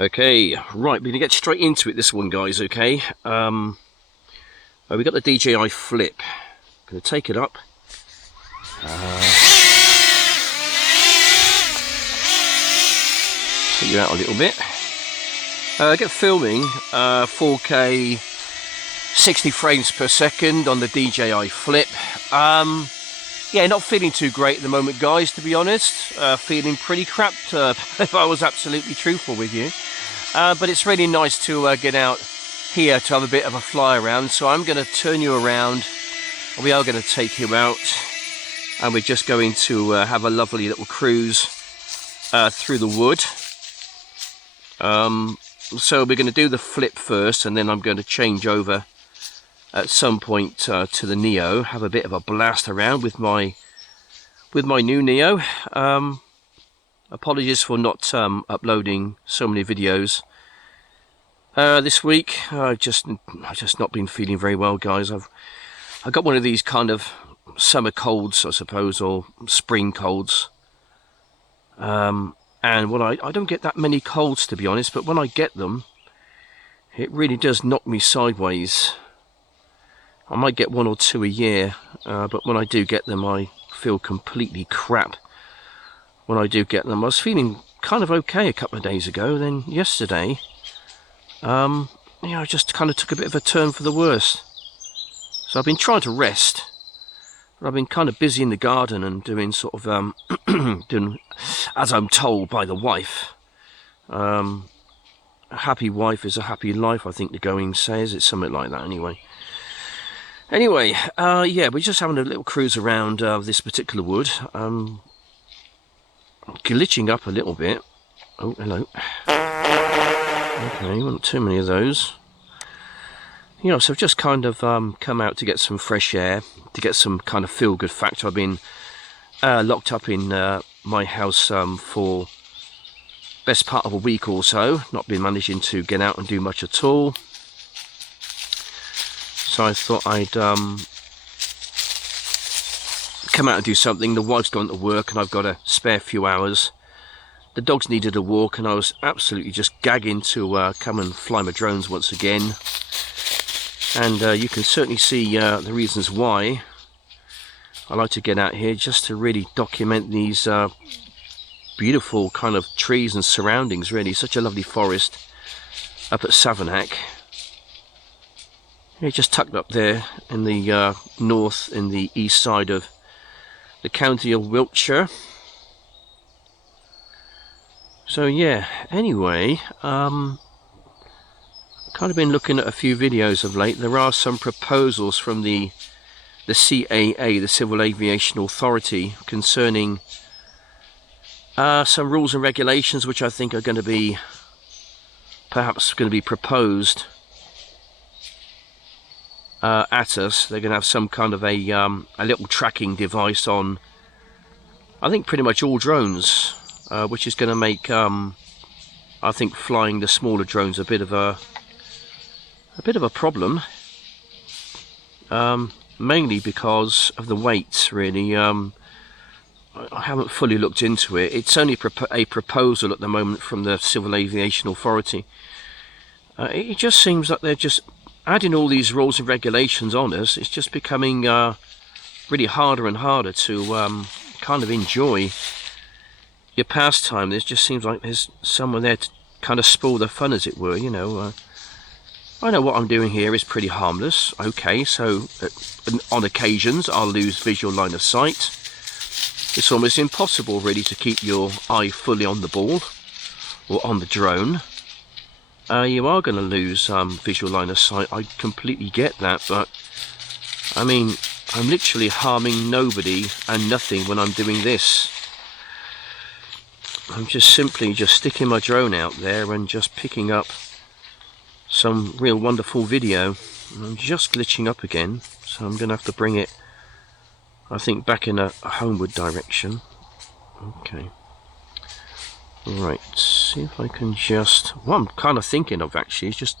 Okay, right, we're going to get straight into it, this one, guys, okay? We got the DJI Flip. Going to take it up. Take you out a little bit. Get filming 4K 60 frames per second on the DJI Flip. Yeah, not feeling too great at the moment, guys, to be honest. Feeling pretty crap, if I was absolutely truthful with you. But it's really nice to get out here to have a bit of a fly around. So I'm going to turn you around. We are going to take you out. And we're just going to have a lovely little cruise through the wood. So we're going to do the Flip first, and then I'm going to change over at some point to the Neo, have a bit of a blast around with my new Neo. Apologies for not uploading so many videos this week. I've just not been feeling very well, guys. I've got one of these kind of summer colds, I suppose, or spring colds. And when I don't get that many colds, to be honest, but when I get them, it really does knock me sideways. I might get one or two a year, but when I do get them, I feel completely crap. When I do get them, I was feeling kind of okay a couple of days ago. Then yesterday, I just kind of took a bit of a turn for the worse. So I've been trying to rest, but I've been kind of busy in the garden and doing sort of, doing, as I'm told by the wife, a happy wife is a happy life, I think the going says. It's something like that anyway. Anyway, yeah, we're just having a little cruise around this particular wood. Glitching up a little bit. Oh, hello. Okay, not too many of those. You know, so I've just kind of come out to get some fresh air, to get some kind of feel-good factor. I've been locked up in my house for best part of a week or so, not been managing to get out and do much at all. So I thought I'd come out and do something. The wife's gone to work and I've got a spare few hours. The dogs needed a walk and I was absolutely just gagging to come and fly my drones once again. And you can certainly see the reasons why I like to get out here, just to really document these beautiful kind of trees and surroundings, really. Such a lovely forest up at Savernake. Yeah, just tucked up there in the north, in the east side of the county of Wiltshire. So yeah, anyway, kind of been looking at a few videos of late. There are some proposals from the CAA, the Civil Aviation Authority, concerning some rules and regulations which I think are going to be perhaps going to be proposed at us. They're going to have some kind of a little tracking device on, I think, pretty much all drones, which is going to make I think flying the smaller drones a bit of a problem, mainly because of the weight, really. I haven't fully looked into it. It's only a proposal at the moment from the Civil Aviation Authority. It just seems like they're just adding all these rules and regulations on us. It's just becoming really harder and harder to kind of enjoy your pastime. It just seems like there's someone there to kind of spoil the fun, as it were, you know. I know what I'm doing here is pretty harmless. Okay, so on occasions I'll lose visual line of sight. It's almost impossible really to keep your eye fully on the ball or on the drone. You are going to lose visual line of sight. I completely get that, but I mean, I'm literally harming nobody and nothing when I'm doing this. I'm just simply sticking my drone out there and just picking up some real wonderful video. I'm just glitching up again, so I'm going to have to bring it, I think, back in a homeward direction. Okay. Right, see if I can just... What I'm kind of thinking of actually is just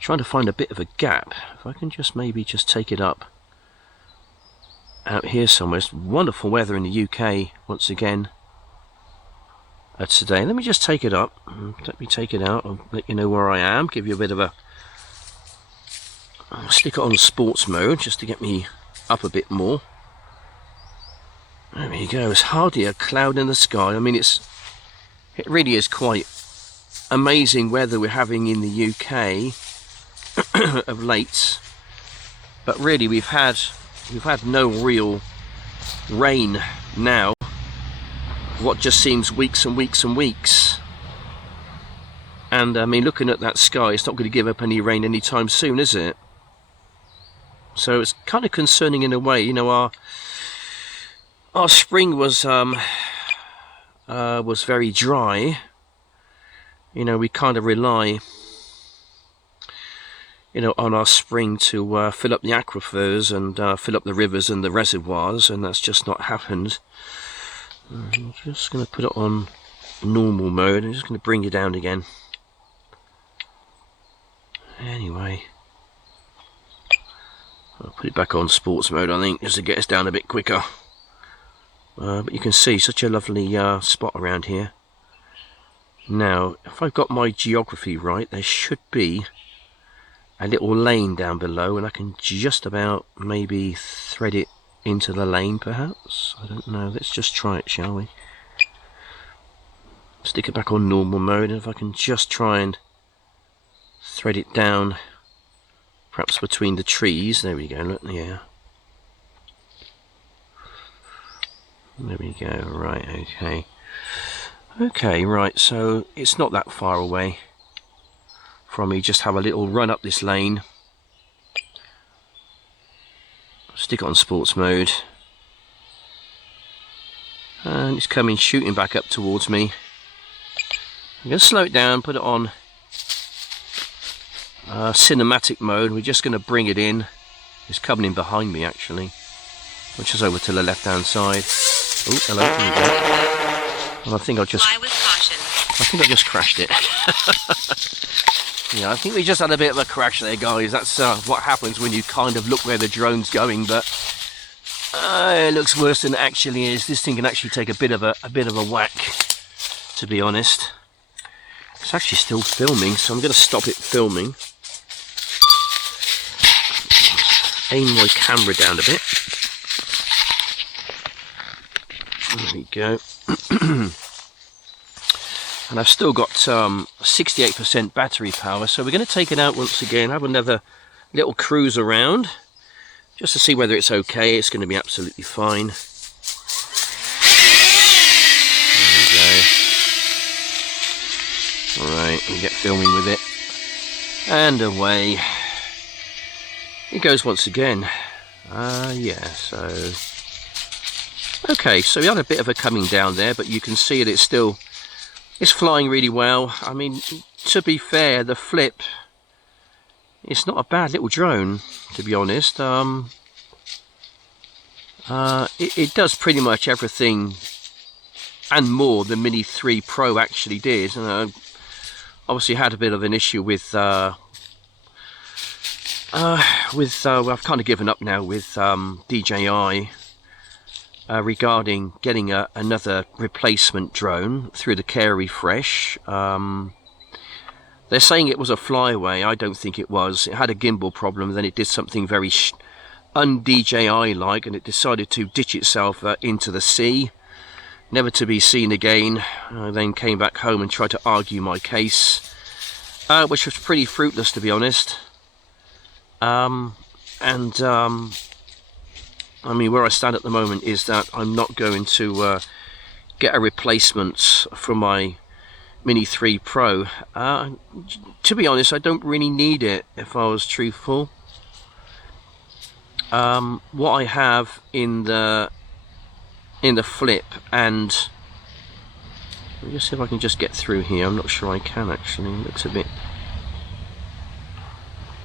trying to find a bit of a gap. If I can just maybe just take it up out here somewhere. It's wonderful weather in the UK once again. today. Let me just take it up. Let me take it out. I'll let you know where I am. Give you a bit of a... I'll stick it on sports mode just to get me up a bit more. There we go. It's hardly a cloud in the sky. I mean, it really is quite amazing weather we're having in the UK of late. But really, we've had no real rain now. What just seems weeks and weeks and weeks. And I mean, looking at that sky, it's not going to give up any rain anytime soon, is it? So it's kind of concerning in a way. You know, our spring was very dry. You know, we kind of rely, you know, on our spring to fill up the aquifers and fill up the rivers and the reservoirs, and that's just not happened. I'm just going to put it on normal mode. I'm just going to bring it down again. Anyway, I'll put it back on sports mode, I think, just to get us down a bit quicker. But you can see such a lovely spot around here. Now, if I've got my geography right, there should be a little lane down below, and I can just about maybe thread it into the lane, perhaps. I don't know. Let's just try it, shall we? Stick it back on normal mode, and if I can just try and thread it down, perhaps between the trees. There we go. Look, yeah. There we go. Right. Okay. Okay. Right. So it's not that far away from me. Just have a little run up this lane. Stick it on sports mode, and it's coming shooting back up towards me. I'm going to slow it down, put it on cinematic mode. We're just going to bring it in. It's coming in behind me actually, which is over to the left hand side. Oh, hello. Well, I think I just crashed it. Yeah, I think we just had a bit of a crash there, guys. That's what happens when you kind of look where the drone's going, but it looks worse than it actually is. This thing can actually take a bit of a whack, to be honest. It's actually still filming, so I'm going to stop it filming. Aim my camera down a bit. There we go. And I've still got 68% battery power, so we're going to take it out once again, have another little cruise around, just to see whether it's okay. It's going to be absolutely fine. There we go. Alright, we get filming with it. And away it goes once again. Yeah, so... Okay, so we had a bit of a coming down there, but you can see that it's flying really well. I mean, to be fair, the flip, it's not a bad little drone, to be honest. It does pretty much everything and more the Mini 3 Pro actually did. Obviously had a bit of an issue with well, I've kind of given up now with DJI. Regarding getting another replacement drone through the care refresh. They're saying it was a flyaway. I don't think it was. It had a gimbal problem, then it did something very un-DJI like, and it decided to ditch itself into the sea, never to be seen again. Then came back home and tried to argue my case, which was pretty fruitless, to be honest. I mean, where I stand at the moment is that I'm not going to get a replacement for my Mini 3 Pro. To be honest, I don't really need it, if I was truthful. What I have in the flip, and let me just see if I can just get through here. I'm not sure I can actually. It looks a bit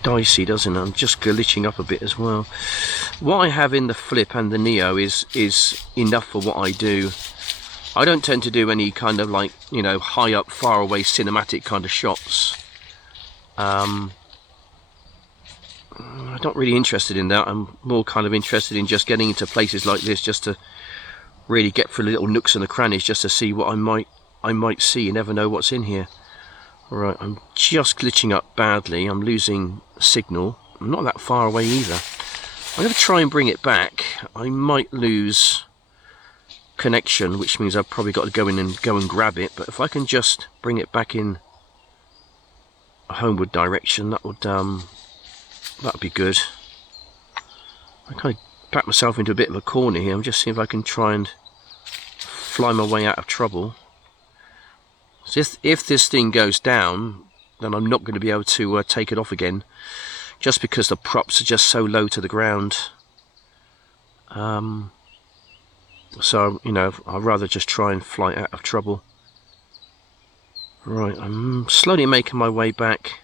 dicey, doesn't it? I'm just glitching up a bit as well. What I have in the flip and the Neo is enough for what I do. I don't tend to do any kind of, like, you know, high up, far away cinematic kind of shots. I'm not really interested in that. I'm more kind of interested in just getting into places like this, just to really get through the little nooks and the crannies, just to see what I might I might see. You never know what's in here. Right, I'm just glitching up badly. I'm losing signal. I'm not that far away either. I'm going to try and bring it back. I might lose connection, which means I've probably got to go in and grab it. But if I can just bring it back in a homeward direction, that'd be good. I kind of backed myself into a bit of a corner here. I'm just seeing if I can try and fly my way out of trouble. So if this thing goes down, then I'm not going to be able to take it off again, just because the props are just so low to the ground. So, you know, I'd rather just try and fly out of trouble. Right, I'm slowly making my way back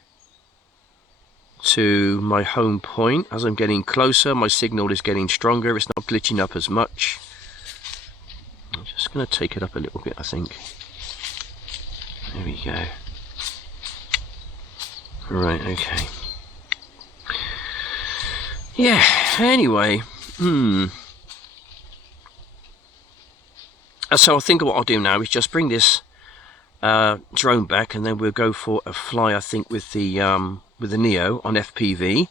to my home point. As I'm getting closer, my signal is getting stronger. It's not glitching up as much. I'm just going to take it up a little bit, I think. There we go. Right, okay. Yeah, anyway. So I think what I'll do now is just bring this drone back, and then we'll go for a fly, I think, with the Neo on FPV.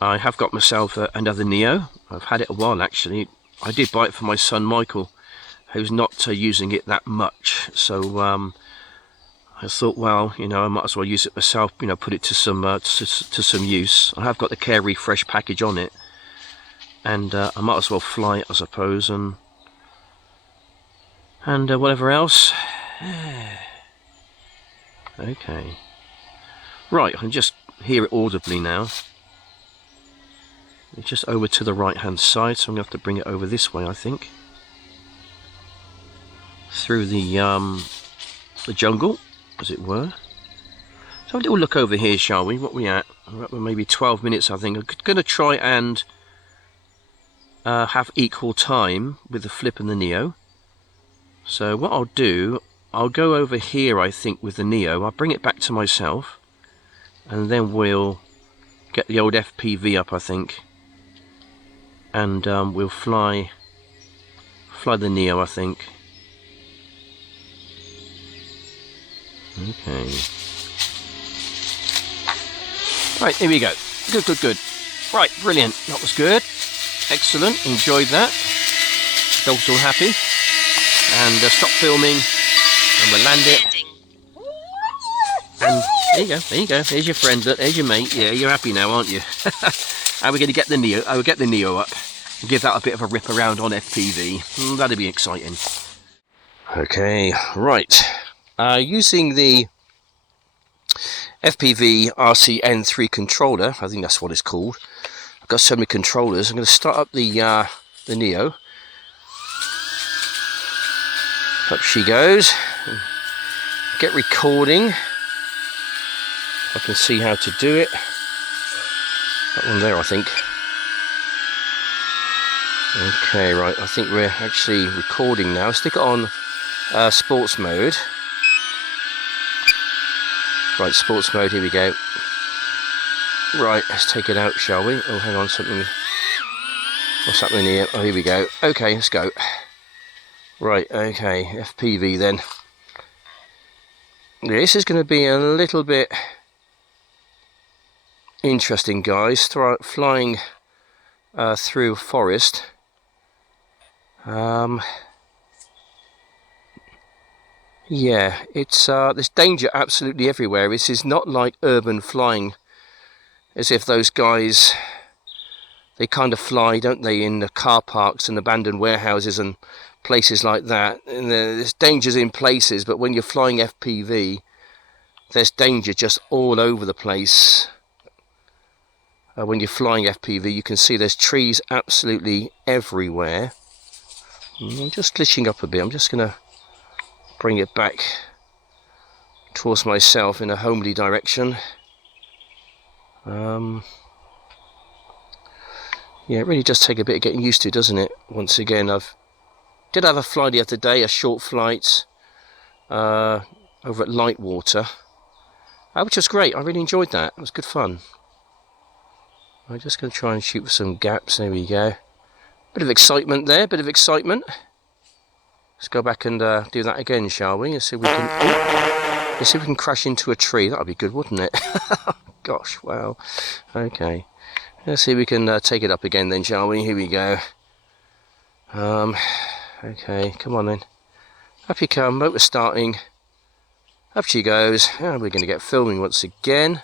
I have got myself another Neo. I've had it a while, actually. I did buy it for my son Michael, who's not using it that much. So I thought, well, you know, I might as well use it myself. You know, put it to some use. I have got the Care Refresh package on it, and I might as well fly it, I suppose, and whatever else. Okay. Right, I can just hear it audibly now. It's just over to the right hand side, so I'm going to have to bring it over this way, I think. Through the jungle, as it were. So have a little look over here, shall we? What are we at? We're at maybe 12 minutes, I think. I'm going to try and have equal time with the Flip and the Neo. So what I'll do, I'll go over here, I think, with the Neo. I'll bring it back to myself, and then we'll get the old FPV up, I think, and we'll fly the Neo, I think. Okay. Right, here we go. Good. Right, brilliant. That was good. Excellent. Enjoyed that. Dog's all happy. And stop filming, and we'll land it. And there you go. There's your friend. Look, there's your mate. Yeah, you're happy now, aren't you? And we're going to get the Neo. I will get the Neo up and give that a bit of a rip around on FPV. That'll be exciting. Okay, right. Using the FPV RCN3 controller, I think that's what it's called. I've got so many controllers. I'm going to start up the Neo. Up she goes. Get recording. I can see how to do it. That one there, I think. Okay, right. I think we're actually recording now. Stick it on sports mode. Right, sports mode. Here we go. Right, let's take it out, shall we? Oh, hang on, something. What's happening here? Oh, here we go. Okay, let's go. Right, okay, FPV then. This is going to be a little bit interesting, guys. Flying through forest. Yeah, it's there's danger absolutely everywhere. This is not like urban flying, as if those guys, they kind of fly, don't they, in the car parks and abandoned warehouses and places like that. And there's dangers in places, but when you're flying FPV, there's danger just all over the place. When you're flying FPV, you can see there's trees absolutely everywhere. I'm just glitching up a bit. I'm just going to bring it back towards myself in a homely direction. Yeah, it really does take a bit of getting used to, doesn't it? Once again, did have a flight the other day, a short flight over at Lightwater, which was great. I really enjoyed that. It was good fun. I'm just going to try and shoot for some gaps. There we go. Bit of excitement there, bit of excitement. Let's go back and do that again, shall we? Let's see if we can. Let's see if we can crash into a tree. That would be good, wouldn't it? Gosh, wow. Okay. Let's see if we can take it up again then, shall we? Here we go. Okay, come on then. Up you come, motor starting. Up she goes. And we're going to get filming once again.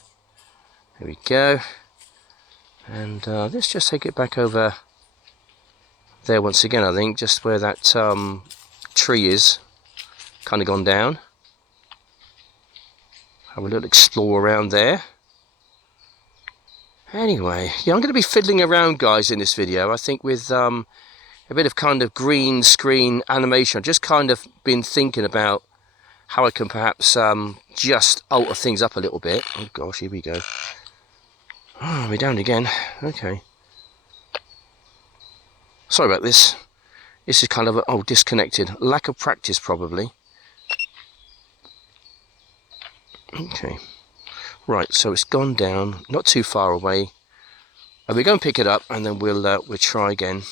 Here we go. And let's just take it back over there once again, I think, just where that tree is. Kind of gone down. Have a little explore around there. Anyway, yeah, I'm going to be fiddling around, guys, in this video. I think with a bit of kind of green screen animation. I've just kind of been thinking about how I can perhaps just alter things up a little bit. Oh gosh, here we go. Oh, we're down again. Okay. Sorry about this. This is kind of disconnected. Lack of practice, probably. Okay. Right, so it's gone down, not too far away. And we go and pick it up, and then we'll try again.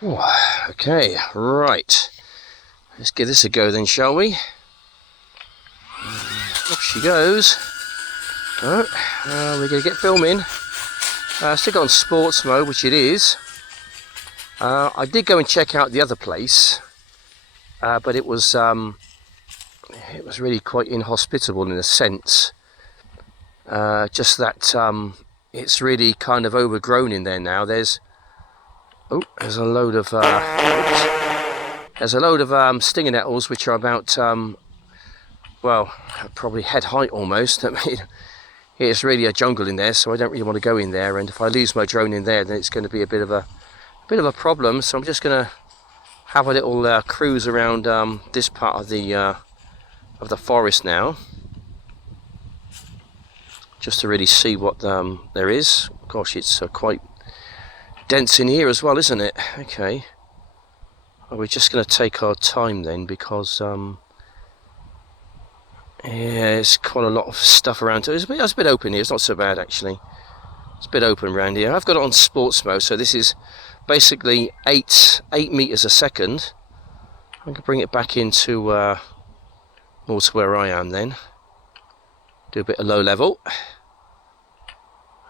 Oh, okay, right. Let's give this a go then, shall we? Off she goes. Oh, we're going to get filming. Still got on sports mode, which it is. I did go and check out the other place, but it was really quite inhospitable in a sense. Just that it's really kind of overgrown in there now. There's a load of stinger nettles, which are about well, probably head height almost. I mean, it's really a jungle in there, so I don't really want to go in there. And if I lose my drone in there, then it's going to be a bit of a problem. So I'm just going to have a little cruise around this part of the forest now, just to really see what there is. Gosh, it's quite dense in here as well, isn't it? Okay. Well, we're just going to take our time then, because yeah, it's quite a lot of stuff around. It's a bit open here. It's not so bad actually. It's a bit open around here. I've got it on sports mode, so this is basically 8 meters a second. I can bring it back into more to where I am then. Do a bit of low level.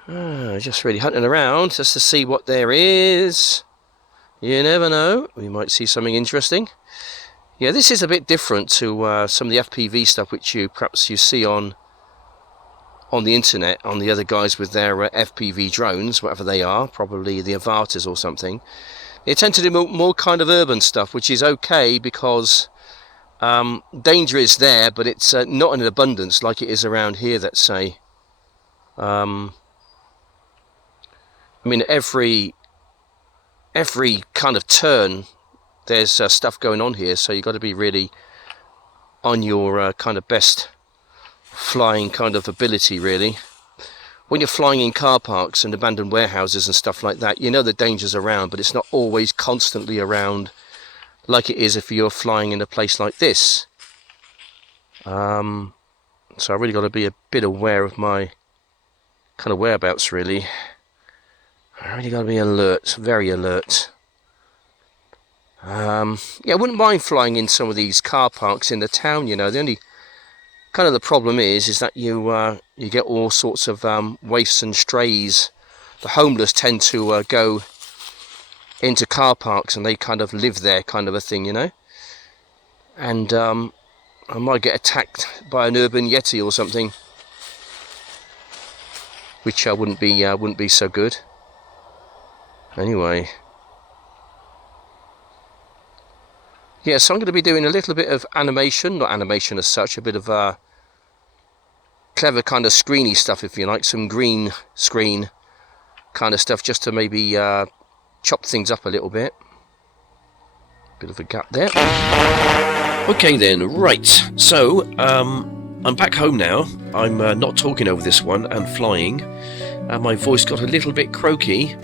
Just really hunting around just to see what there is. You never know, we might see something interesting. Yeah, this is a bit different to some of the FPV stuff which perhaps you see on the internet, on the other guys with their FPV drones, whatever they are, probably the Avatars or something. They tend to do more kind of urban stuff, which is okay because danger is there, but it's not in an abundance like it is around here, let's say. I mean, every kind of turn there's stuff going on here, so you've got to be really on your kind of best flying kind of ability, really. When you're flying in car parks and abandoned warehouses and stuff like that, you know the danger's around, but it's not always constantly around like it is if you're flying in a place like this. So I really got to be a bit aware of my kind of whereabouts, really. I really got to be alert, very alert. Yeah, I wouldn't mind flying in some of these car parks in the town, you know. The only kind of the problem is that you get all sorts of waifs and strays. The homeless tend to go into car parks and they kind of live there, kind of a thing, you know. And I might get attacked by an urban yeti or something, which wouldn't be so good. Anyway. Yeah, so I'm going to be doing a little bit of animation, not animation as such, a bit of clever kind of screeny stuff, if you like, some green screen kind of stuff, just to maybe chop things up a little bit. Bit of a gap there. Okay then, right, so I'm back home now. I'm not talking over this one and flying. My voice got a little bit croaky,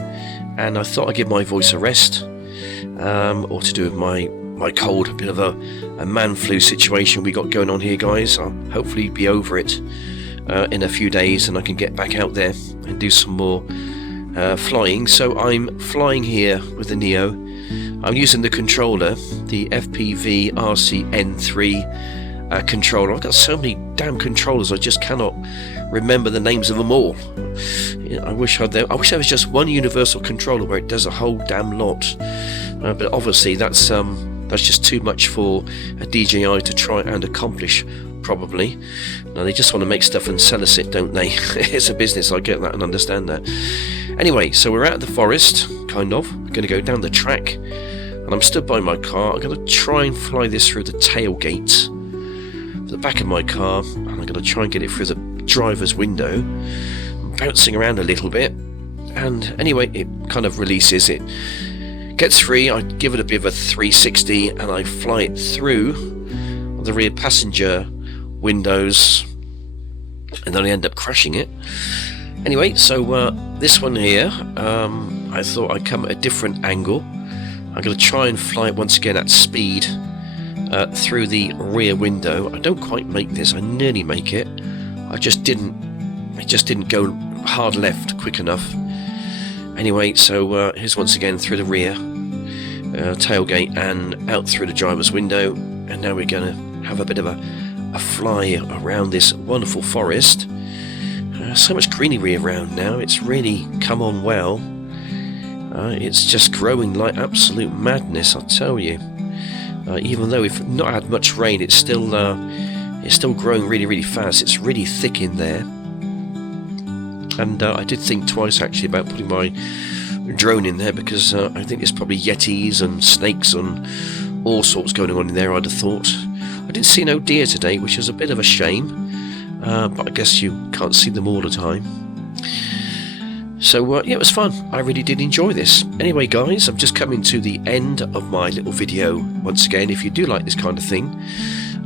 and I thought I'd give my voice a rest, or to do with my cold, a bit of a man flu situation we got going on here, guys. I'll hopefully be over it in a few days, and I can get back out there and do some more flying. So I'm flying here with the Neo. I'm using the controller, the FPV RCN3 controller. I've got so many damn controllers, I just cannot remember the names of them all. I wish there was just one universal controller where it does a whole damn lot. But obviously that's just too much for a DJI to try and accomplish, probably. Now, they just want to make stuff and sell us it, don't they? It's a business, I get that and understand that. Anyway, so we're out of the forest, kind of. We're going to go down the track, and I'm stood by my car. I'm going to try and fly this through the tailgate of the back of my car, and I'm going to try and get it through the driver's window. I'm bouncing around a little bit, and anyway, it kind of releases it. Gets free, I give it a bit of a 360, and I fly it through the rear passenger windows, and then I end up crashing it. Anyway, so this one here, I thought I'd come at a different angle. I'm going to try and fly it once again at speed through the rear window. I don't quite make this, I nearly make it. It just didn't go hard left quick enough. Anyway, so here's once again through the rear tailgate and out through the driver's window, and now we're going to have a bit of a fly around this wonderful forest. So much greenery around now, it's really come on well. It's just growing like absolute madness, I'll tell you. Even though we've not had much rain, it's still growing really, really fast. It's really thick in there. And I did think twice actually about putting my drone in there, because I think there's probably yetis and snakes and all sorts going on in there, I'd have thought. I didn't see no deer today, which is a bit of a shame, but I guess you can't see them all the time. So yeah, it was fun. I really did enjoy this. Anyway guys, I'm just coming to the end of my little video once again. If you do like this kind of thing,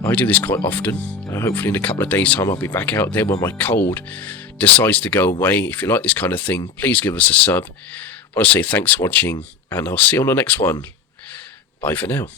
I do this quite often. Hopefully in a couple of days time I'll be back out there when my cold decides to go away. If you like this kind of thing, please give us a sub. I want to say thanks for watching, and I'll see you on the next one. Bye for now.